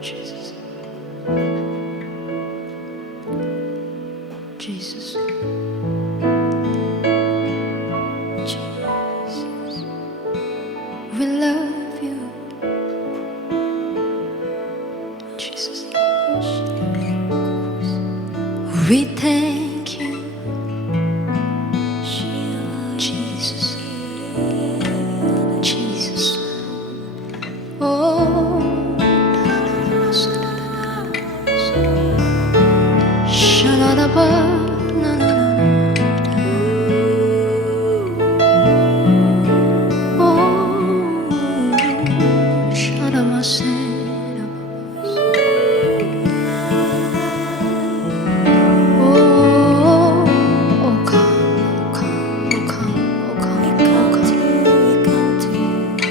Jesus, Jesus, Jesus, we love you, Jesus. We thank you, Jesus, Jesus. Oh, shalala-ba, na-na-na-na. Oh, shalama-se-da-ba. Oh, oh, come, oh, come, oh, come, oh, come, oh, come.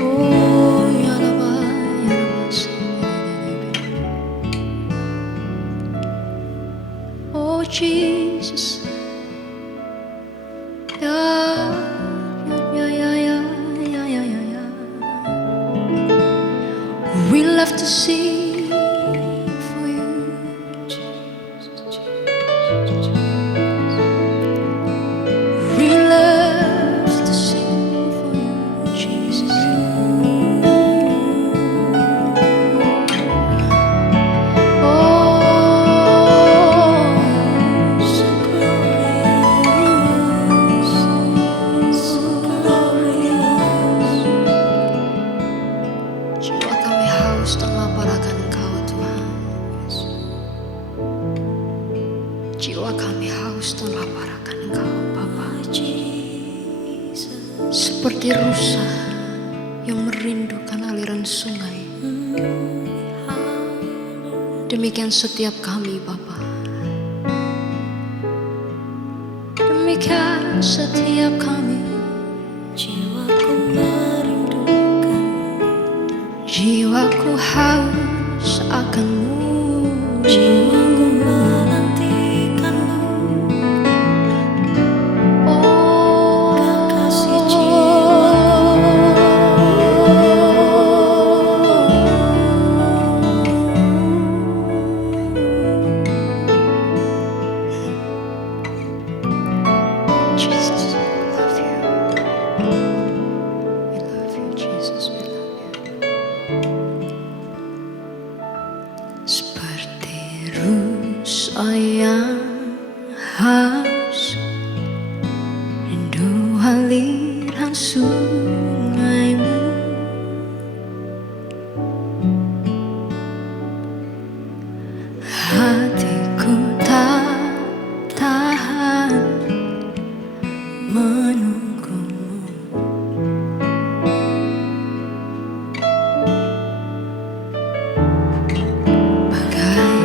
Oh, yalaba, yalaba-se-da-da-da. Oh, Jesus. Yeah, yeah, yeah, yeah, yeah, yeah, yeah, yeah. We love to sing for you, Jesus. We love to sing for you, Jesus. Oh, so glorious, so glorious. Jiwa kami haus dan lapar akan Engkau, Tuhan. Jiwa kami haus dan lapar akan Engkau, Bapa. Seperti rusa yang merindukan aliran sungai, demikian setiap kami, Bapa. Demikian setiap kami. Jiwaku merindukan, jiwaku haus akan-Mu, jiwaku menantikan-Mu. Oh, kekasih jiwaku. Jesus, we love you. We love you, Jesus, we love you. Seperti rusa yang haus, rindu aliran sungai-Mu. Hatiku tak tahan menunggu-Mu. Bagai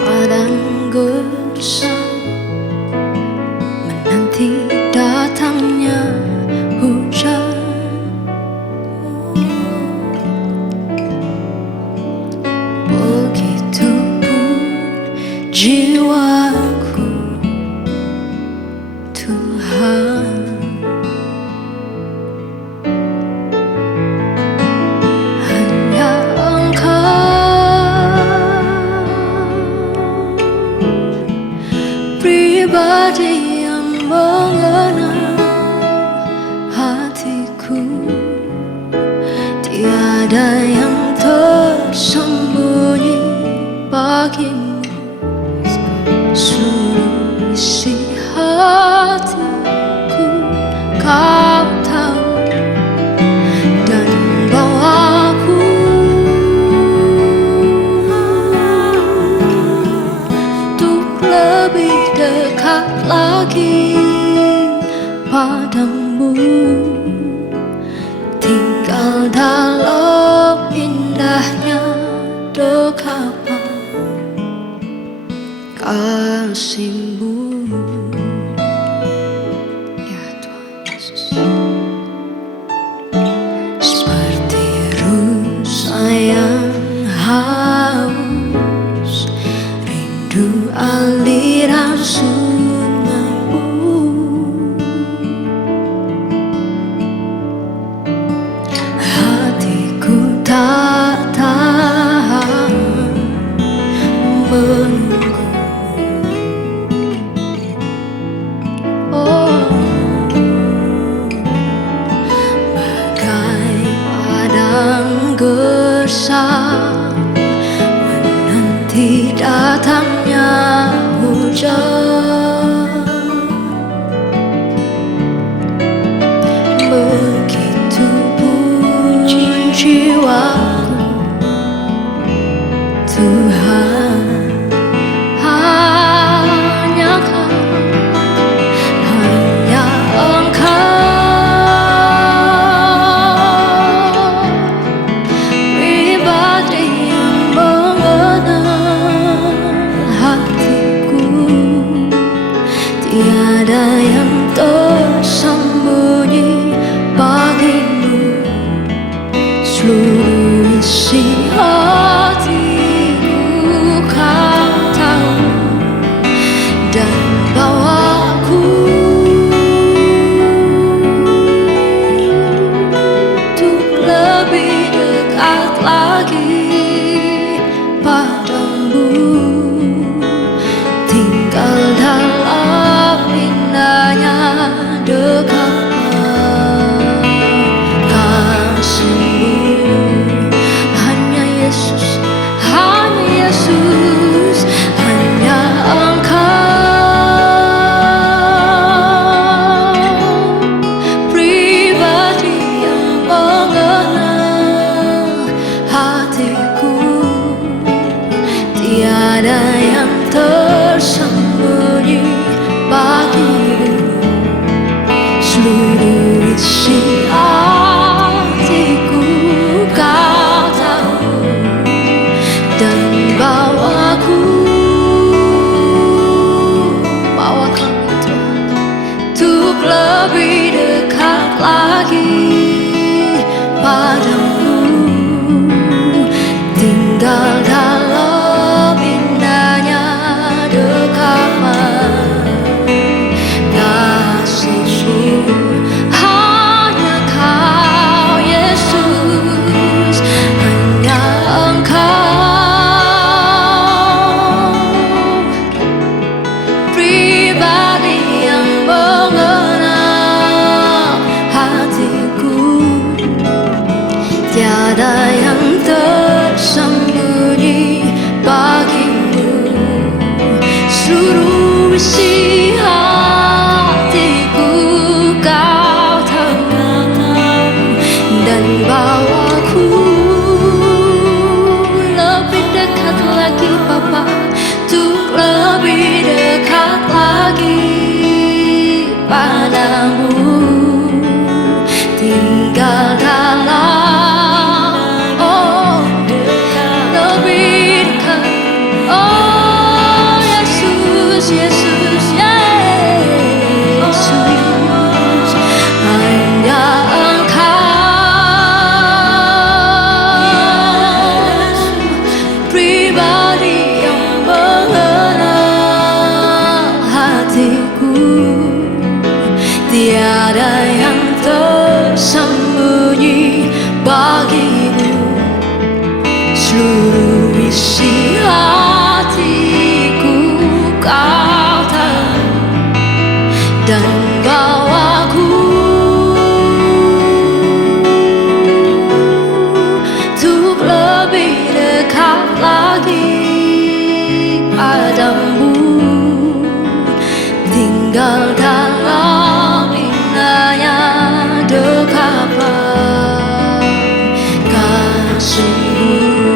padang gersang menanti datangnya hujan. Begitupun jiwaku, Tuhan. Hanya Engkau pribadi yang mengenal hatiku. Tiada yang tersembunyi bagi-Mu. Seluruh isi hatiku Kau tahu, dan bawaku untuk lebih dekat lagi padamu, tinggal dalam indahnya dekapan kasih-Mu. Ya Tuhan Yesus. Seperti rusa yang haus, rindu aliran sungai-Mu. jiwaku, Tuhan. Hanya Kau, hanya Engkau, pribadi yang mengenal hatiku. Tiada yang tersembunyi bagimu, seluruh isi hatiku Kau tahu, dan bawaku untuk lebih dekat lagi padamu, tinggal dalam indahnya dekapan kasih-Mu. Hanya Yesus, hanya Yesus, hanya Engkau, pribadi yang mengenal hatiku. Tiada yang tersembunyi bagimu, seluruh isi hatiku Kau tahu, dan bawaku Tuhan, untuk lebih dekat lagi padamu, tinggal dalam indahnya dekapan kasih-Mu. Hanya Kau Yesus, hanya Engkau, pribadi yang mengenal hatiku. Tiada yang tersembunyi bagimu, seluruh isi hatiku Kau tahu, dan bawaku lebih dekat lagi Bapa, untuk lebih dekat lagi padamu, tinggal dalam lebih dekat. Oh Yesus, Yesus, Yesus, hanya Engkau, pribadi yang mengenal hatiku. Tiada yang tersembunyi bagimu, seluruh isi hatiku Kau tahu, dan bawaku untuk lebih dekat lagi padamu, tinggal dalam indahnya dekapan kasih-Mu.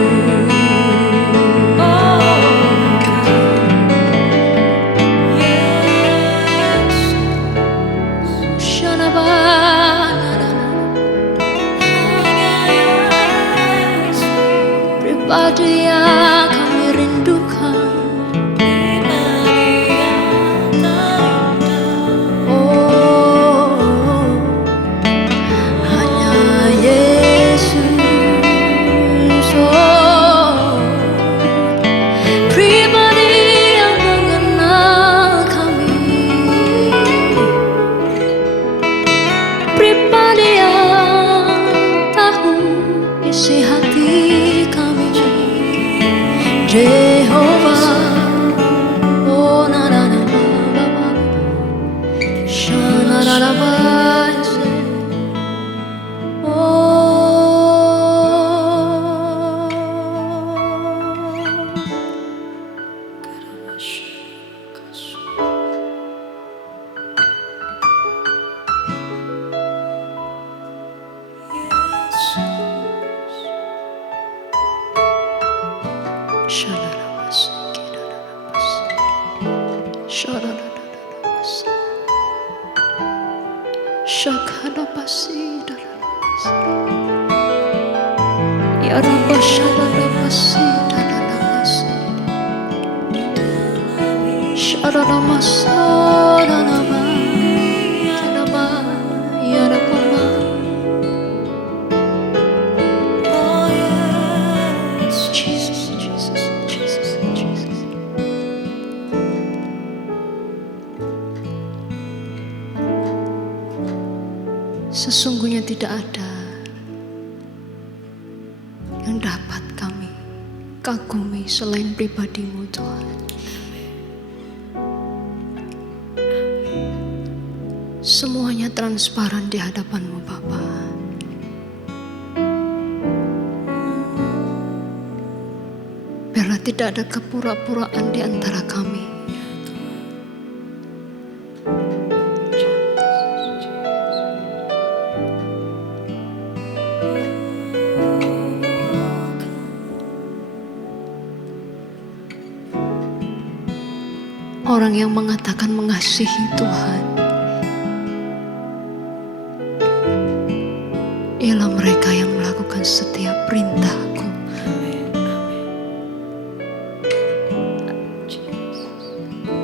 Pribadi yang kami rindukan, oh, hanya Yesus, oh, pribadi yang mengenal kami, pribadi yang tahu isi hati kami. Ya Rabba Shalalabasi Dalalabasi Shalalamasa Dalama Dalama Ya Rabba Jesus, Jesus, Jesus, Jesus. Sesungguhnya tidak ada yang dapat kami kagumi selain pribadi-Mu, Tuhan. Semuanya transparan di hadapan-Mu, Bapa. Biarlah tidak ada kepura-puraan di antara kami. Orang yang mengatakan mengasihi Tuhan ialah mereka yang melakukan setiap perintah-Ku.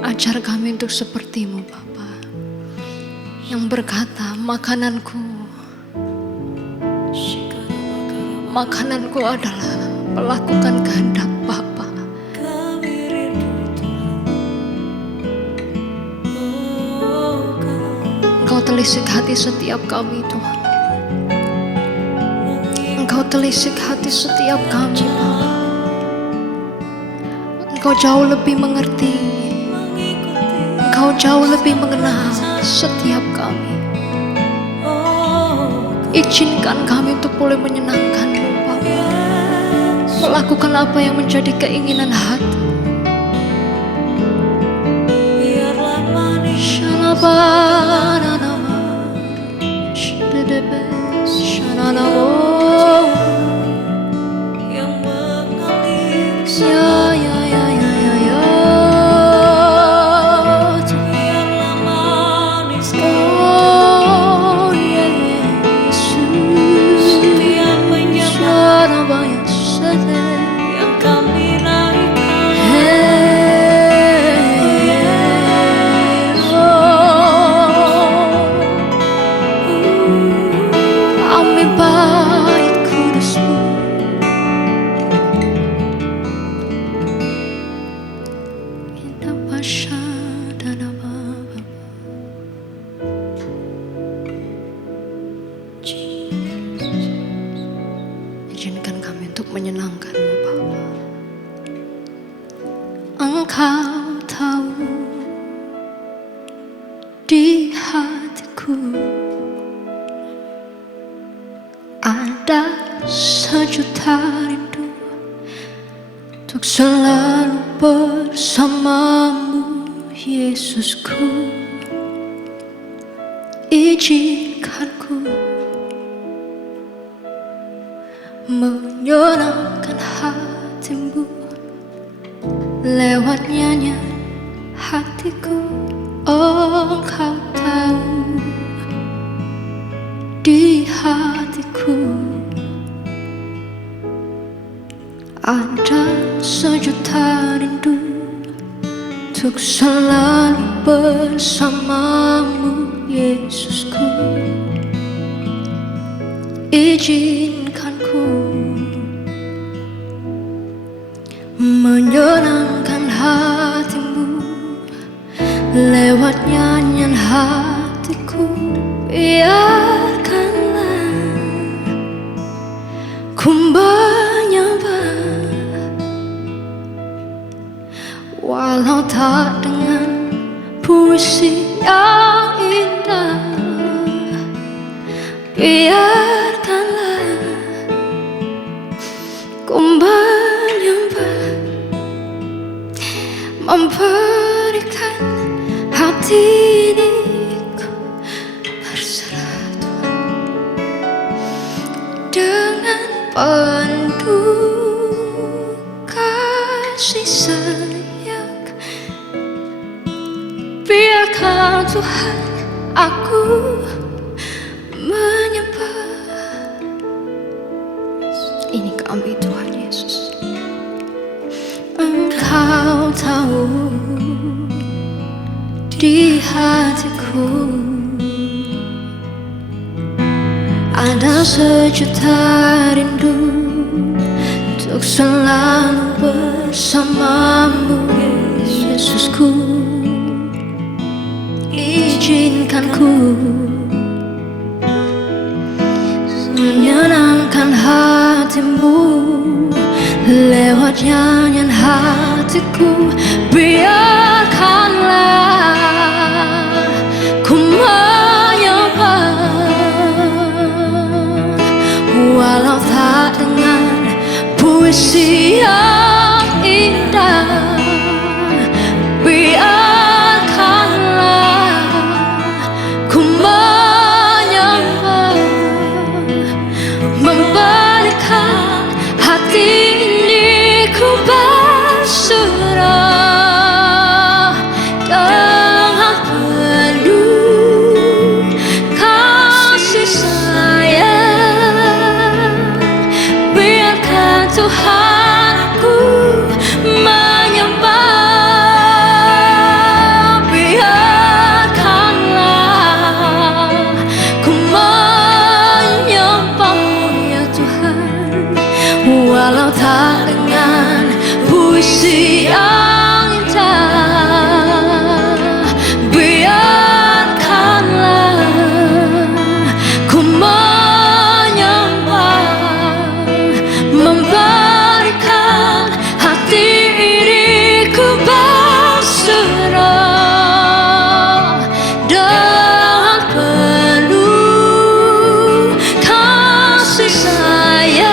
Ajar kami untuk seperti-Mu, Bapa, yang berkata, makananku adalah melakukan kehendak Bapa. Engkau telisik hati setiap kami, Tuhan. Engkau telisik hati setiap kami, Bapa. Engkau jauh lebih mengerti. Engkau jauh lebih mengenal setiap kami. Izinkan kami untuk boleh menyenangkan-Mu, Bapa. Melakukan apa yang menjadi keinginan hati. Yang mengalir biarlah manis setiap penyamaan yang kami Ambil bait kudus-Mu. Izinkan kami untuk menyenangkan-Mu, Bapa. Engkau tahu di hatiku ada sejuta rindu untuk selalu bersama-Mu, Yesusku. Izinkanku menyenangkan hati-Mu lewat nyanyian hatiku. Oh, Engkau tahu di hatiku ada sejuta rindu untuk selalu bersama-Mu, Yesusku. Izinkanku menyenangkan hati-Mu lewat nyanyian hatiku. Biarkanlah ku menyembah walau tak dengan puisi yang indah. Biarkanlah ku menyembah, memberikan hati ini ku berserah, Tuhan, dengan penuh kasih. kasih sayang. Biarkan Tuhan aku menyembah. Ini kami Tuhan Yesus. Engkau tahu di hatiku ada sejuta rindu untuk selalu bersamamu, Yesusku. Izinkan ku menyenangkan hatimu lewat nyanyian hatiku. Biarkanlah ku menyembah, walau tak dengan puisi yang indah. Biarkanlah ku menyembah, memberikan hati ini ku berserah dengan penuh kasih sayang. Biarkan Tuhanku menyembah, biarkanlah ku menyembah ya Tuhan, walau tak dengan puisi yang indah. Biarkanlah ku menyembah, memberikan hati ini ku berserah dengan penuh kasih sayang.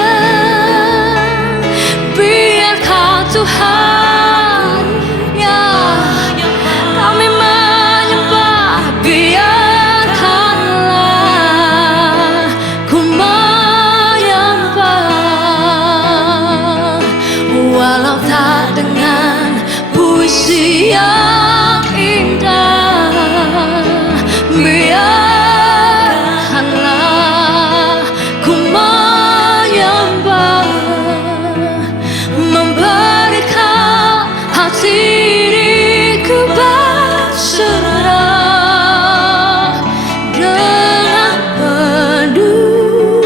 Biarkan Tuhan ya kami menyembah. Biarkanlah ku menyembah, walau tak dengan puisi yang indah. Biarkanlah ku menyembah, memberikan hati ini ku berserah dengan penuh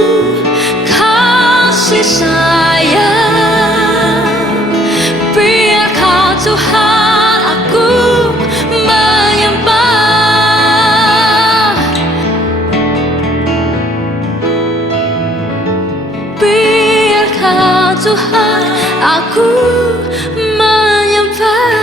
kasih sayang. Biarkan Tuhan aku menyembah, biarkan Tuhan aku menyembah.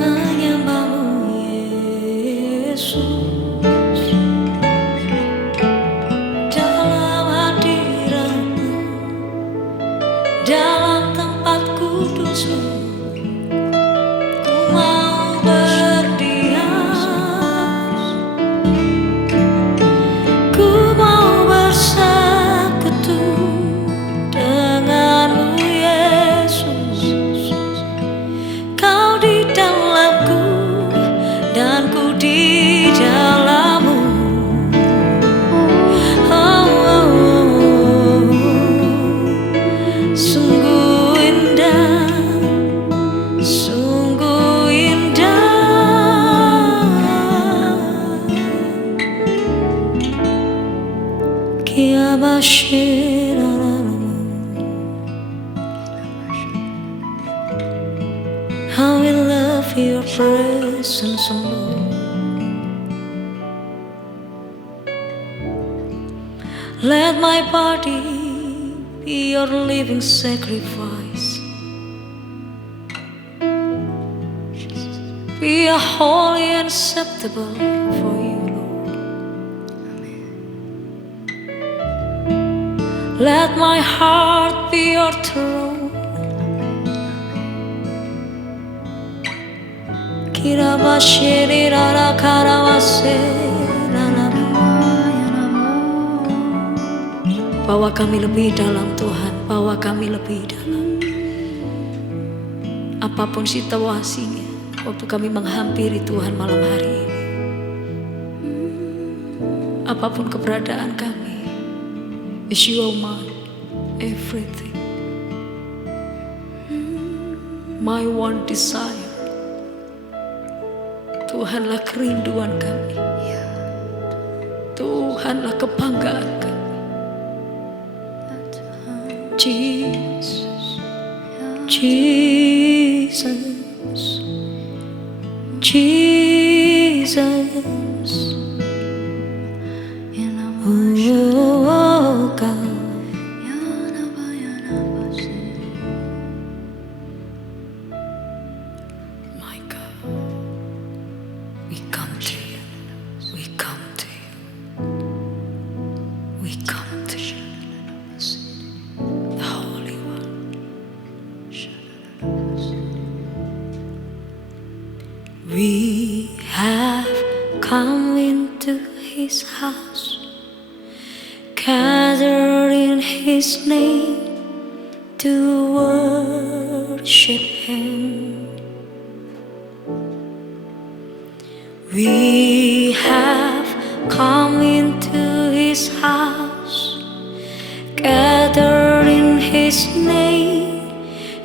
Menyembahmu Yesus, dalam hadiratmu, dalam tempat kudusmu, ku mau berdiam, ku mau bersekutu denganmu Yesus. Kau di dalamku dan ku di dalammu. Oh, oh, oh. Sungguh indah, sungguh indah. How we love your presence, oh Lord. Let my body be your living sacrifice, be a holy and acceptable for you, Lord. Let my heart be your throne. Kirabashiri rara karawase rara. Bawa kami lebih dalam Tuhan, bawa kami lebih dalam. Apapun situasinya, waktu kami menghampiri Tuhan malam hari ini, apapun keberadaan kami, is you mine, everything. My one desire, Tuhanlah kerinduan kami, Tuhanlah kebanggaan kami. Jesus, Jesus, Jesus. Oh God, my God, we come to you, we come to you, we come to you, the Holy One. We have come into His house, gathered in His name to worship Him. We have come into His house, gathered in His name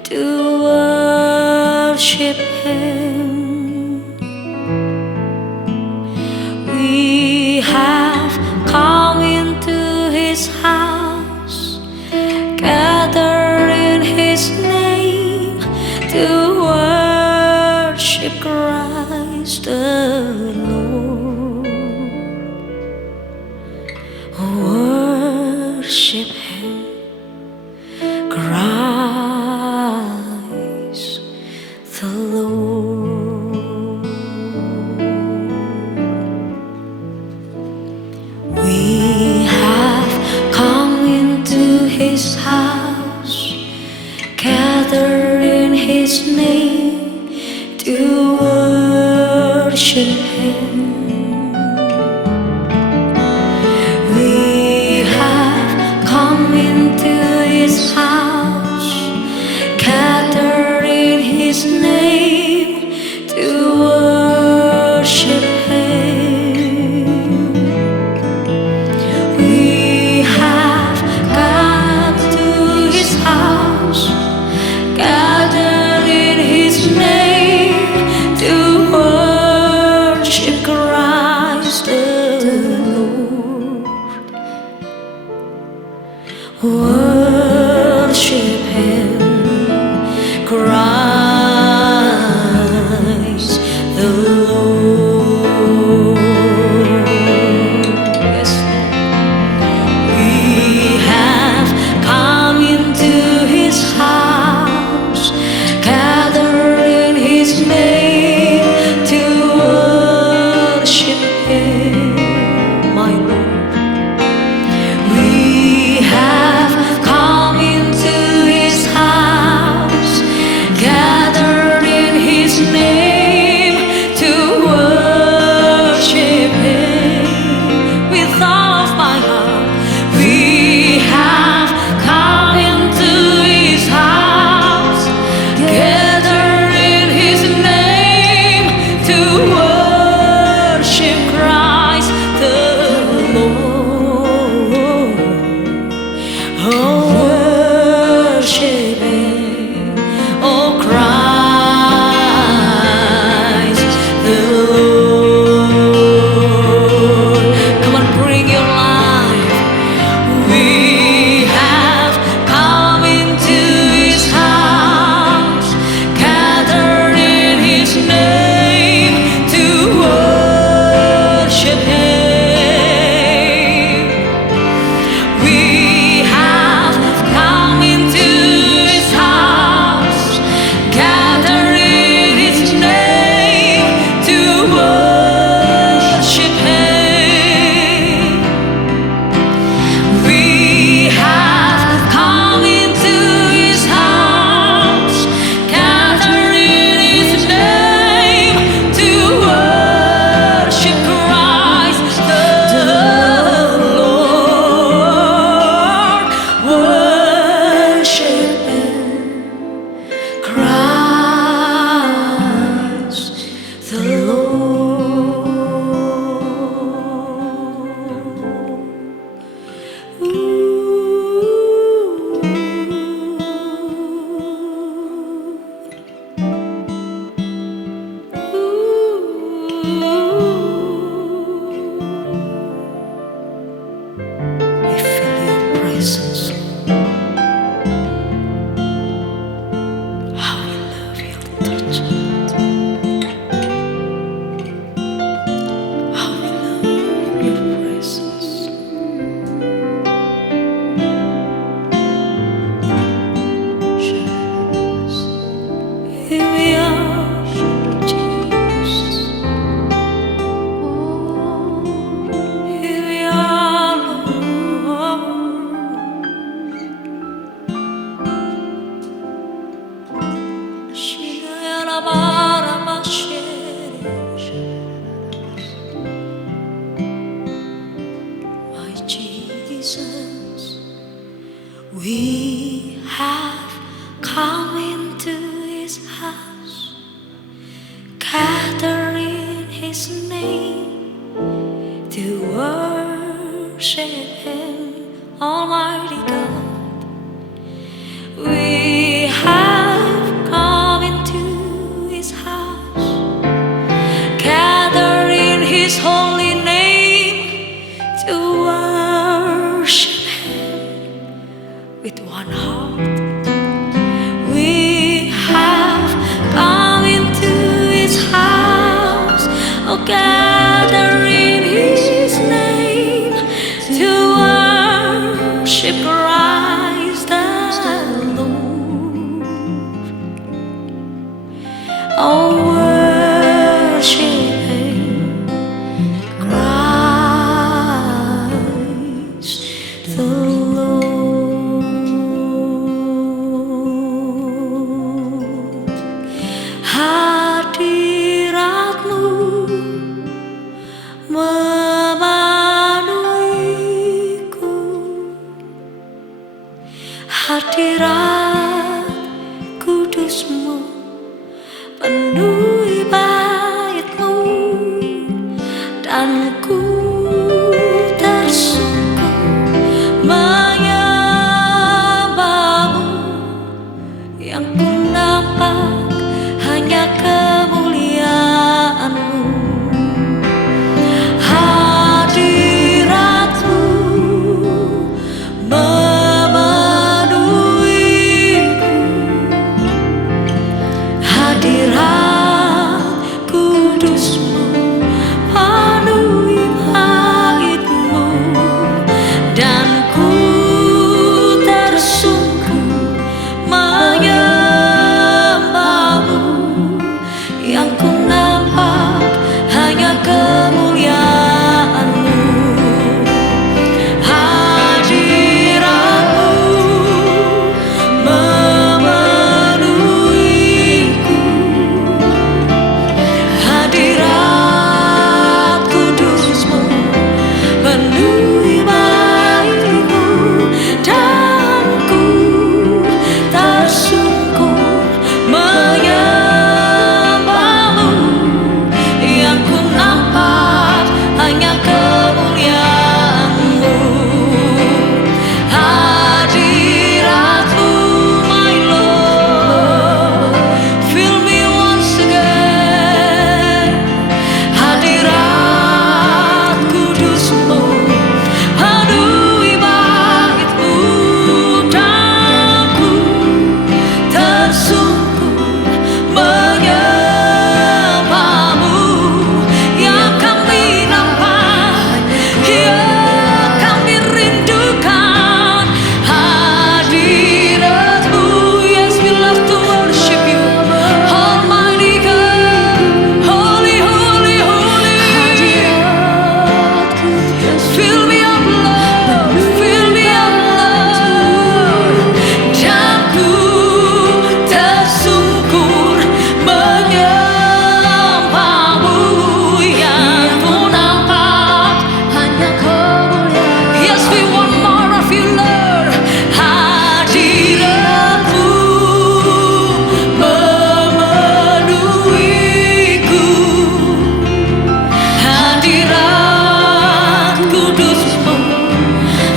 to worship Him. We have come into His house, gathered in His name to worship Christ the Lord. Worship Him, Christ the Lord. We have come into His house, gathered in His name to worship Him. We have come into His house, gathered in His name to worship Him. We have come to His house, gathered in His name to worship Christ the Lord. Worship Him, Christ the Lord. Yes, Lord. We have come into His house, gathered in His name to worship Him, my Lord. We have come into His house, gathered in His name to worship Almighty God. We have come into His house, gather in His holy name to worship Him with one heart. We have come into His house, oh, gather in His name to worship Christ the Lord. Oh, worship Him, Christ the Lord. Hadirat-Mu memenuhiku, hadirat kudus-Mu penuhi bait-Mu, dan ku tersungkur menyembah-Mu. Yang ku nampak hanya kemuliaan-Mu. Hadirat-Mu memenuhiku, hadirat kudus-Mu penuhi bait-Mu, dan ku tersungkur menyembah-Mu. Yang ku nampak hanya kemuliaan-Mu. Hadirat-Mu memenuhiku, hadirat kudus-Mu penuhi bait-Mu, dan ku tersungkur menyembah-Mu. Yang ku nampak hanya kemuliaan-Mu. Hadirat-Mu, my Lord, fill me once again. Hadirat kudus-Mu penuhi bait-Mu, dan ku tersungkur menyembah-Mu. Yang kami nampak, yang kami rindukan, hadirat-Mu. Yes, we love to worship You, Almighty God. Holy, holy, holy. Fill me up, Lord, fill me up, Lord. Dan ku tersungkur menyembah-Mu. Yang ku nampak hanya kemuliaan. Yes, we want more of You, Lord. Hadirat-Mu memenuhiku, hadirat kudus-Mu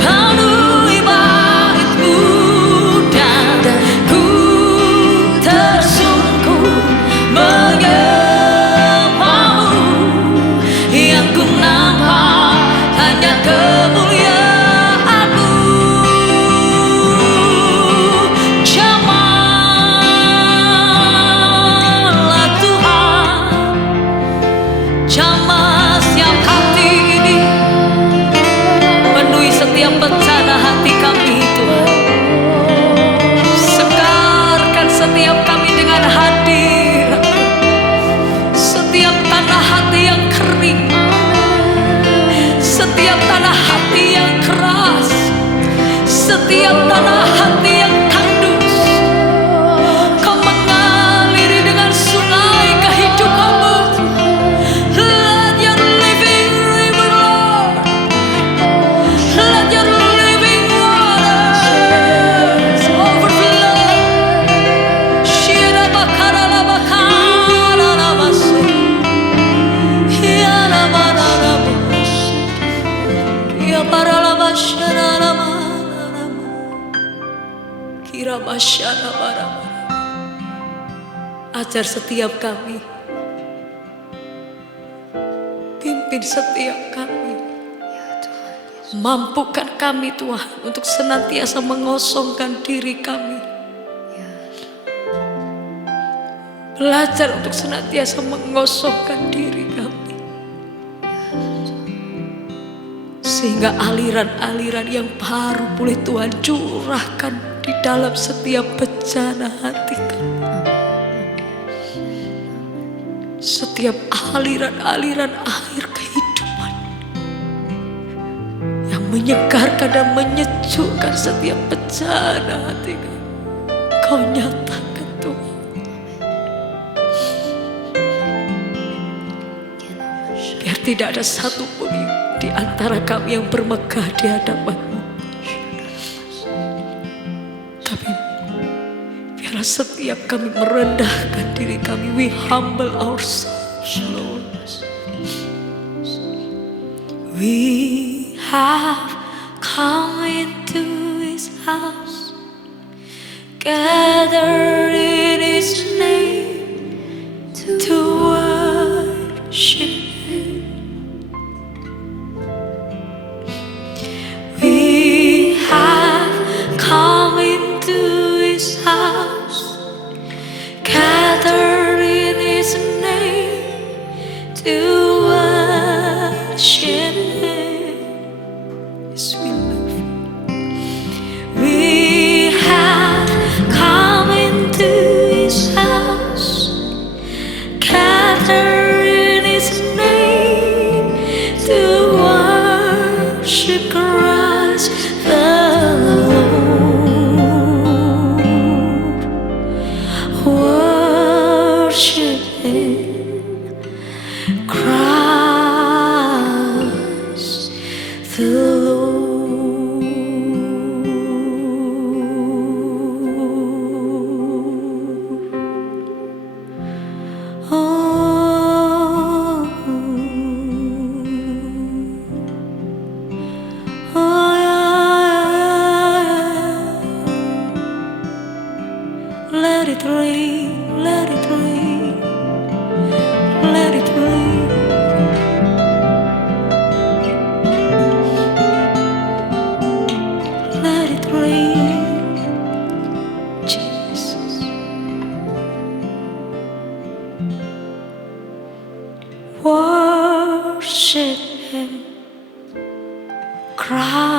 penuhi bait-Mu, dan ku tersungkur menyembah-Mu. Yang ku nampak hanya kemuliaan-Mu. Jamahlah Tuhan, jamah setiap hati ini, penuhi setiap bencana hati kami, Tuhan. Segarkan setiap kami dengan hadirat, setiap tanah hati yang kering, setiap tanah hati yang keras, setiap tanah hati yang tandus. Kau mengaliri dengan sungai kehidupan-Mu. Let Your living river, Lord, let Your living waters overflow. Shira bakara la bakara la basu. Hiara bara la basu. Ya para la Ajar setiap kami, pimpin setiap kami, mampukan kami Tuhan untuk senantiasa mengosongkan diri kami, belajar untuk senantiasa mengosongkan diri kami, sehingga aliran-aliran yang baru boleh Tuhan curahkan di dalam setiap bejana hati kami. Setiap aliran-aliran air kehidupan yang menyegarkan dan menyejukkan setiap bejana hati kami, Kau nyatakan Tuhan. Biar tidak ada satupun di antara kami yang bermegah di hadapan-Mu, tapi biarlah setiap kami merendahkan diri kami. We humble ourselves, Lord. We have come into His house, gathered in His name to worship Him. We have come into His house, gathered in His name to worship Him. Yes, we love you. We have come into His house, gathered in His name to worship Christ the Lord. Worship Him, Christ the Lord. Oh, oh yeah. Let it rain, let it rain, let it rain. Let it rain, Jesus. Worship Him, Christ